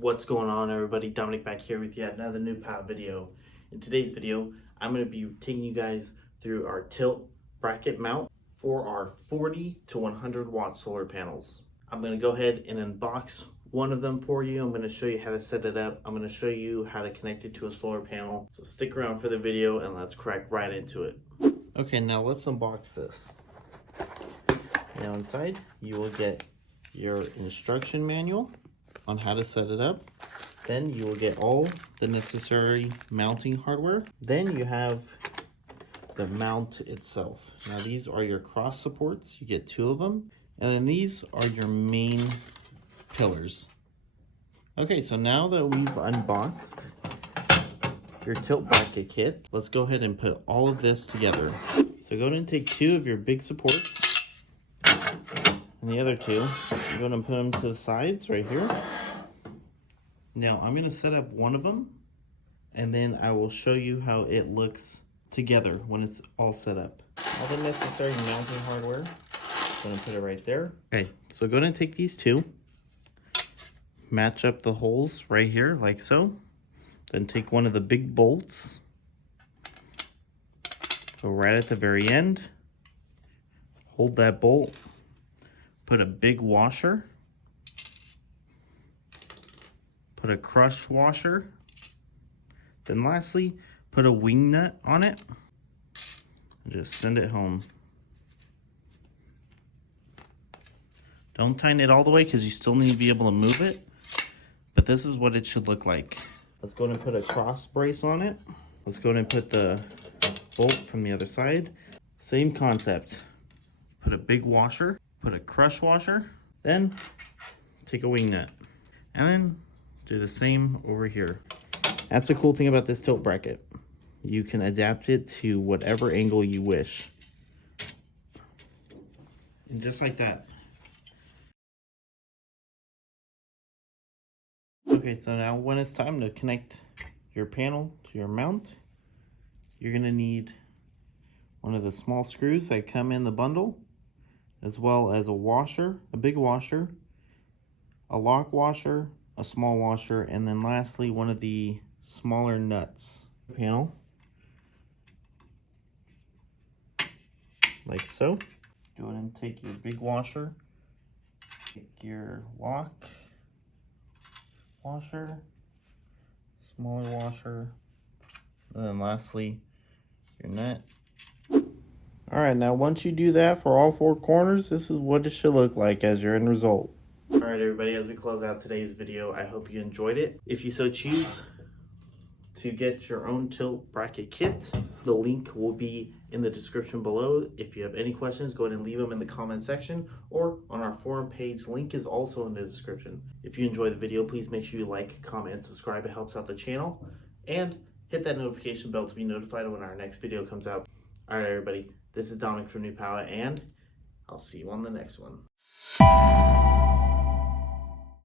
What's going on, everybody? Dominic back here with yet another Newpowa video. In today's video, I'm going to be taking you guys through our tilt bracket mount for our 40 to 100 watt solar panels. I'm going to go ahead and unbox one of them for you. I'm going to show you how to set it up. I'm going to show you how to connect it to a solar panel. So stick around for the video and let's crack right into it. Okay, now let's unbox this. Now inside, you will get your instruction manual on how to set it up. Then you will get all the necessary mounting hardware. Then you have the mount itself. Now these are your cross supports. You get 2 of them. And then these are your main pillars. Okay, so now that we've unboxed your tilt bracket kit, let's go ahead and put all of this together. So go ahead and take 2 of your big supports and the other 2, go ahead and put them to the sides right here. Now I'm going to set up one of them and then I will show you how it looks together when it's all set up. All the necessary mounting hardware, I'm going to put it right there. Okay, so go ahead and take these 2, match up the holes right here like so. Then take one of the big bolts, go right at the very end, hold that bolt, put a big washer, put a crush washer, then lastly, put a wing nut on it, and just send it home. Don't tighten it all the way because you still need to be able to move it, but this is what it should look like. Let's go ahead and put a cross brace on it. Let's go ahead and put the bolt from the other side. Same concept. Put a big washer, put a crush washer, then take a wing nut, and then do the same over here. That's the cool thing about this tilt bracket. You can adapt it to whatever angle you wish. And just like that. Okay, so now when it's time to connect your panel to your mount, you're going to need one of the small screws that come in the bundle, as well as a washer, a big washer, a lock washer, a small washer, and then lastly one of the smaller nuts. Panel, like so. Go ahead and take your big washer, take your lock washer, smaller washer, and then lastly your nut. Alright, now once you do that for all 4 corners, this is what it should look like as your end result. Alright everybody, as we close out today's video, I hope you enjoyed it. If you so choose to get your own tilt bracket kit, the link will be in the description below. If you have any questions, go ahead and leave them in the comment section or on our forum page. Link is also in the description. If you enjoy the video, please make sure you like, comment, and subscribe. It helps out the channel. And hit that notification bell to be notified when our next video comes out. Alright everybody, this is Dominic from Newpowa, and I'll see you on the next one.